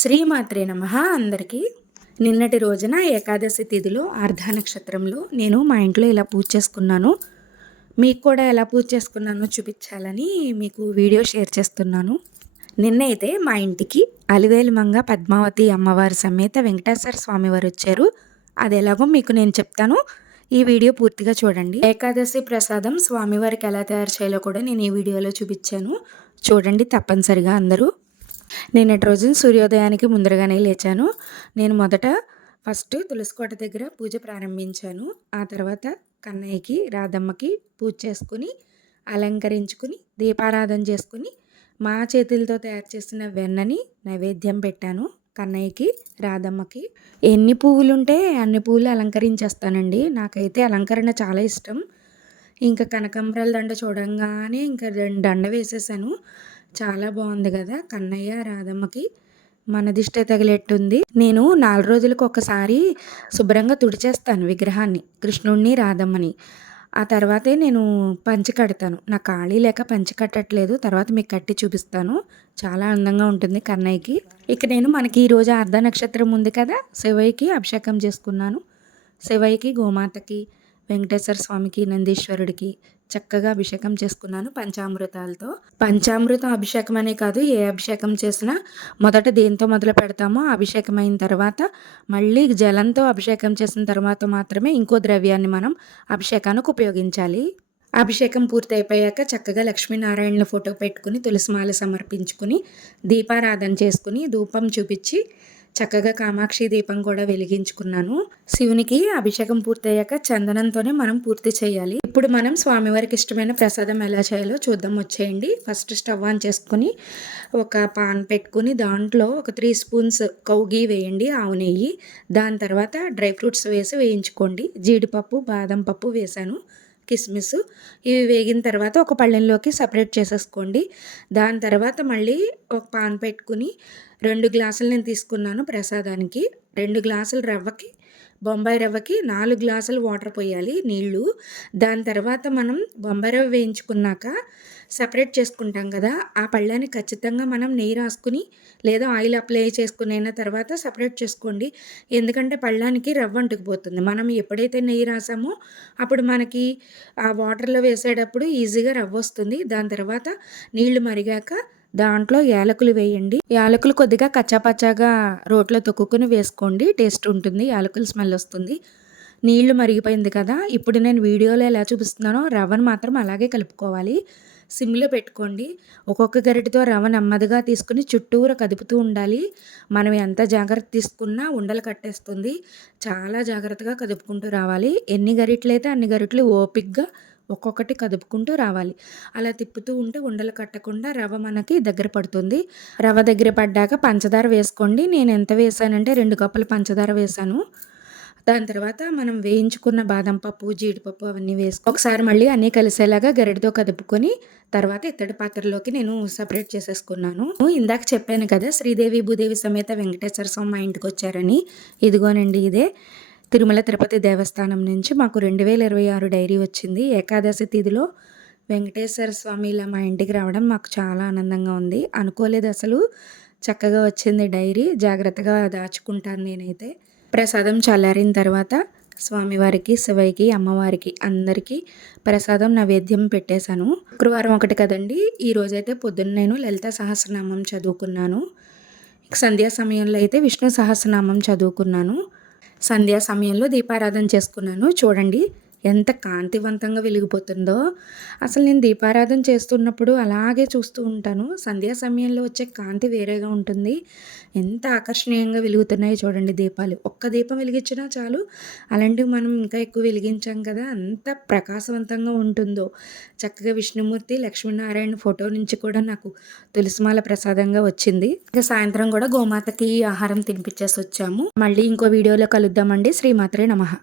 శ్రీమాత్రే నమః. అందరికీ నిన్నటి రోజున ఏకాదశి తిథిలో ఆర్ధ నక్షత్రంలో నేను మా ఇంట్లో ఇలా పూజ చేసుకున్నాను. మీకు కూడా ఎలా పూజ చేసుకున్నానో చూపించాలని మీకు వీడియో షేర్ చేస్తున్నాను. నిన్నైతే మా ఇంటికి అలివేలు మంగ పద్మావతి అమ్మవారి సమేత వెంకటేశ్వర స్వామివారు వచ్చారు. అది ఎలాగో మీకు నేను చెప్తాను. ఈ వీడియో పూర్తిగా చూడండి. ఏకాదశి ప్రసాదం స్వామివారికి ఎలా తయారు చేయాలో కూడా నేను ఈ వీడియోలో చూపించాను. చూడండి తప్పనిసరిగా అందరూ. నిన్నటి రోజున సూర్యోదయానికి ముందరగానే లేచాను. నేను ఫస్ట్ తులసికోట దగ్గర పూజ ప్రారంభించాను. ఆ తర్వాత కన్నయ్యకి రాధమ్మకి పూజ చేసుకుని అలంకరించుకుని దీపారాధన చేసుకుని మా చేతులతో తయారు చేసిన వెన్నని నైవేద్యం పెట్టాను. కన్నయ్యకి రాధమ్మకి ఎన్ని పువ్వులు ఉంటే అన్ని పువ్వులు అలంకరించేస్తానండి. నాకైతే అలంకరణ చాలా ఇష్టం. ఇంకా కనకాంబరాల దండ చూడంగానే ఇంకా దండ వేసేసాను. చాలా బాగుంది కదా. కన్నయ్య రాధమ్మకి మన దిష్టి తగిలేట్టుంది. నేను 4 రోజులకు ఒకసారి శుభ్రంగా తుడిచేస్తాను విగ్రహాన్ని, కృష్ణుడిని రాధమ్మని. ఆ తర్వాతే నేను పంచి కడతాను. నా ఖాళీ లేక పంచి కట్టట్లేదు, తర్వాత మీకు కట్టి చూపిస్తాను. చాలా అందంగా ఉంటుంది కన్నయ్యకి. ఇక నేను మనకి ఈరోజు అర్ధ నక్షత్రం ఉంది కదా, శివయ్యకి అభిషేకం చేసుకున్నాను. శివయ్యకి, గోమాతకి, వెంకటేశ్వర స్వామికి, నందీశ్వరుడికి చక్కగా అభిషేకం చేసుకున్నాను పంచామృతాలతో. పంచామృతం అభిషేకం అనే కాదు, ఏ అభిషేకం చేసినా మొదట దేంతో మొదలు పెడతామో అభిషేకం అయిన తర్వాత మళ్ళీ జలంతో అభిషేకం చేసిన తర్వాత మాత్రమే ఇంకో ద్రవ్యాన్ని మనం అభిషేకానికి ఉపయోగించాలి. అభిషేకం పూర్తి అయిపోయాక చక్కగా లక్ష్మీనారాయణల ఫోటో పెట్టుకుని తులసిమాల సమర్పించుకుని దీపారాధన చేసుకుని ధూపం చూపించి చక్కగా కామాక్షి దీపం కూడా వెలిగించుకున్నాను. శివునికి అభిషేకం పూర్తయ్యాక చందనంతోనే మనం పూర్తి చేయాలి. ఇప్పుడు మనం స్వామివారికి ఇష్టమైన ప్రసాదం ఎలా చేయాలో చూద్దాం, వచ్చేయండి. ఫస్ట్ స్టవ్ ఆన్ చేసుకుని ఒక పాన్ పెట్టుకుని దాంట్లో ఒక 3 స్పూన్స్ కౌగీ వేయండి, ఆవు నెయ్యి. దాని తర్వాత డ్రై ఫ్రూట్స్ వేసి వేయించుకోండి. జీడిపప్పు, బాదం పప్పు వేసాను, కిస్మిస్. ఇవి వేగిన తర్వాత ఒక పళ్ళెంలోకి సపరేట్ చేసేసుకోండి. దాని తర్వాత మళ్ళీ ఒక పాన్ పెట్టుకుని 2 గ్లాసులు నేను తీసుకున్నాను ప్రసాదానికి. 2 గ్లాసులు రవ్వకి, బొంబాయి రవ్వకి 4 గ్లాసులు వాటర్ పోయాలి, నీళ్ళు. దాని తర్వాత మనం బొంబాయి రవ్వ వేయించుకున్నాక సపరేట్ చేసుకుంటాం కదా, ఆ పళ్ళాన్ని ఖచ్చితంగా మనం నెయ్యి రాసుకుని లేదా ఆయిల్ అప్లై చేసుకునైన తర్వాత సపరేట్ చేసుకోండి. ఎందుకంటే పళ్ళానికి రవ్వ అంటుకుపోతుంది. మనం ఎప్పుడైతే నెయ్యి రాసామో అప్పుడు మనకి ఆ వాటర్లో వేసేటప్పుడు ఈజీగా రవ్వ వస్తుంది. దాని తర్వాత నీళ్లు మరిగాక దాంట్లో యాలకులు వేయండి. యాలకులు కొద్దిగా కచ్చాపచ్చాగా రోట్లో తొక్కుని వేసుకోండి, టేస్ట్ ఉంటుంది, యాలకుల స్మెల్ వస్తుంది. నీళ్లు మరిగిపోయింది కదా, ఇప్పుడు నేను వీడియోలో ఎలా చూపిస్తున్నానో రవ్వను మాత్రం అలాగే కలుపుకోవాలి. సిమ్లో పెట్టుకోండి. ఒక్కొక్క గరిటెతో రవ్వ నెమ్మదిగా తీసుకుని చుట్టూరా కదుపుతూ ఉండాలి. మనం ఎంత జాగ్రత్త తీసుకున్నా ఉండలు కట్టేస్తుంది. చాలా జాగ్రత్తగా కదుపుకుంటూ రావాలి. ఎన్ని గరిటెలు అయితే అన్ని గరిటెలు ఓపిక్గా ఒక్కొక్కటి కదుపుకుంటూ రావాలి. అలా తిప్పుతూ ఉంటే ఉండలు కట్టకుండా రవ్వ మనకి దగ్గర పడుతుంది. రవ్వ దగ్గర పడ్డాక పంచదార వేసుకోండి. నేను ఎంత వేసానంటే 2 కప్పులు పంచదార వేసాను. దాని తర్వాత మనం వేయించుకున్న బాదం పప్పు, జీడిపప్పు అవన్నీ ఒకసారి మళ్ళీ అన్నీ కలిసేలాగా గరిటెతో కదుపుకొని తర్వాత ఇత్తడి పాత్రలోకి నేను సపరేట్ చేసేసుకున్నాను. ఇందాక చెప్పాను కదా శ్రీదేవి భూదేవి సమేత వెంకటేశ్వర స్వామి మా ఇంటికి వచ్చారని. ఇదిగోనండి, ఇదే తిరుమల తిరుపతి దేవస్థానం నుంచి మాకు 2026 డైరీ వచ్చింది. ఏకాదశి తిథిలో వెంకటేశ్వర స్వామి ఇలా మా ఇంటికి రావడం మాకు చాలా ఆనందంగా ఉంది. అనుకోలేదు అసలు. చక్కగా వచ్చింది డైరీ, జాగ్రత్తగా దాచుకుంటాను నేనైతే. ప్రసాదం చల్లారిన తర్వాత స్వామివారికి, శివయ్యకి, అమ్మవారికి అందరికీ ప్రసాదం నైవేద్యం పెట్టేశాను. శుక్రవారం ఒకటి కదండి, ఈరోజైతే పొద్దున్న నేను లలిత సహస్రనామం చదువుకున్నాను. సంధ్యా సమయంలో అయితే విష్ణు సహస్రనామం చదువుకున్నాను. సంధ్యా సమయంలో దీపారాధన చేసుకున్నాను. చూడండి ఎంత కాంతివంతంగా వెలిగిపోతుందో. అసలు నేను దీపారాధన చేస్తున్నప్పుడు అలాగే చూస్తూ ఉంటాను. సంధ్యా సమయంలో వచ్చే కాంతి వేరేగా ఉంటుంది. ఎంత ఆకర్షణీయంగా వెలుగుతున్నాయో చూడండి దీపాలు. ఒక్క దీపం వెలిగించినా చాలు. అలాంటివి మనం ఇంకా ఎక్కువ వెలిగించాం కదా, అంత ప్రకాశవంతంగా ఉంటుందో. చక్కగా విష్ణుమూర్తి, లక్ష్మీనారాయణ ఫోటో నుంచి కూడా నాకు తులసిమాల ప్రసాదంగా వచ్చింది. ఇంకా సాయంత్రం కూడా గోమాతకి ఆహారం తినిపించేసి వచ్చాము. మళ్ళీ ఇంకో వీడియోలో కలుద్దామండి. శ్రీమాత్రే నమః.